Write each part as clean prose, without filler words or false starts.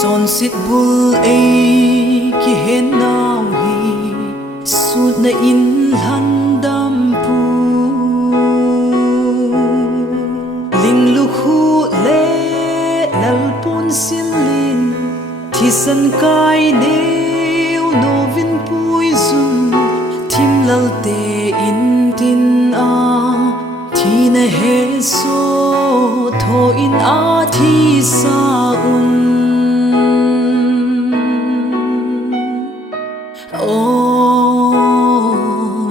Chonset bul eikihennau hi Sutna in Lhandampu Ling lukhuh le lalpun sil'in Thisan kai neunouvin puiyun Themlalte in tintang Thina hesoh toh-in athisah-un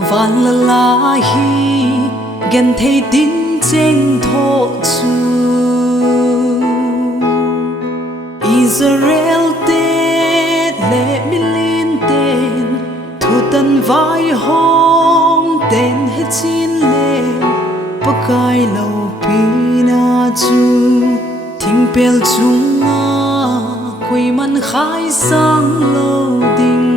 Vanlal hi Genthei tintang thoh Israelte le milenten Thutan vaihomten hechenleu pakai lau pina chu thing pel chunga koi man khai sang lo ding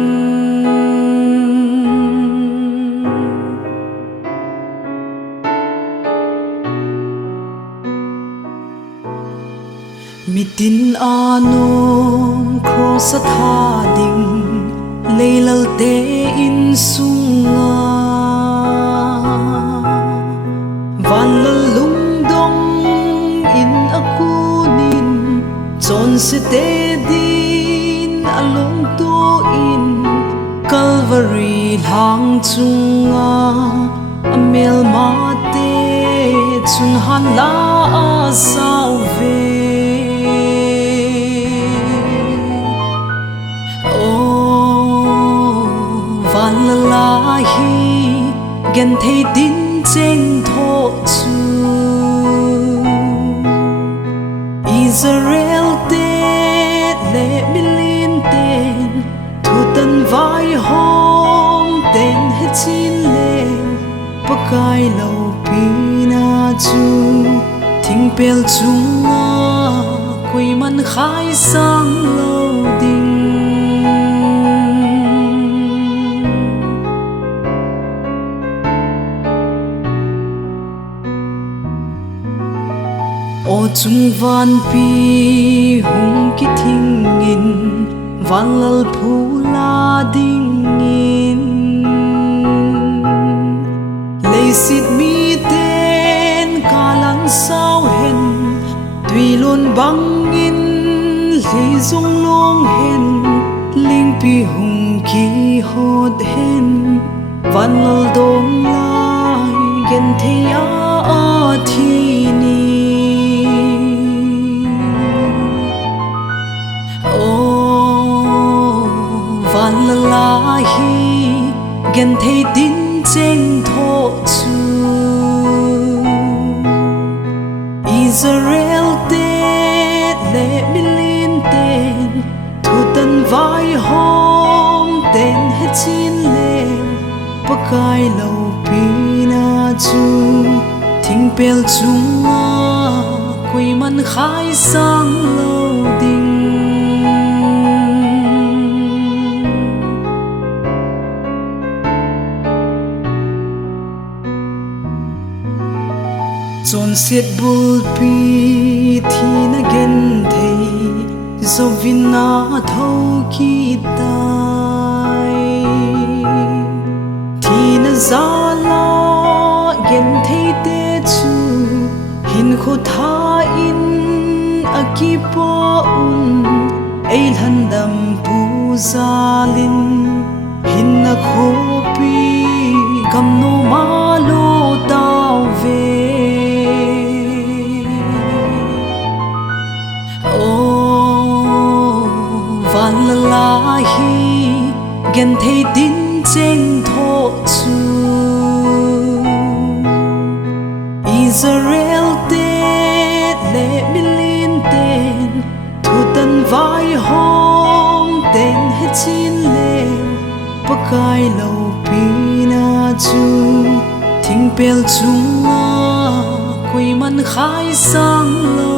mitin anom cross tha ding leilalte in sunga Vanlal lungdong in akun'in Chonset din along toh-in Calvary lang chunga amel mate chun han la salve Vanlal hi Genthei tintang thoh Israelte le milenten Thutan vaihomten hechenleu pakai lau pina chu thing pel chunga koi man khai sang lo ding O chung van pi hung ki thingin Vanlal phu-la dingin Leisit mi ten kalang sao hen Tui lon bangin li zong long hen Ling pi hung ki hot hen Vanlal dong lai Genthei Thini Vanlal hi Genthei tintang thoh Israelte le milenten Thutan vaihomten hechenleu pakai lau pina chu thing pel chunga koi man khai sang lo ding Chonset bul pi Thina Genthei zovina thoh ki tai Thina jal'a Genthei te chu hin kho tha in akipah-un Lhandampu jal'in hin na khopi kam no malo tau ve Vanlal hi Genthei tintang thoh Israelte le milenten Thutan vaihomten hechenleu pakai lau pina chu thing pel chunga koi man khai sang lo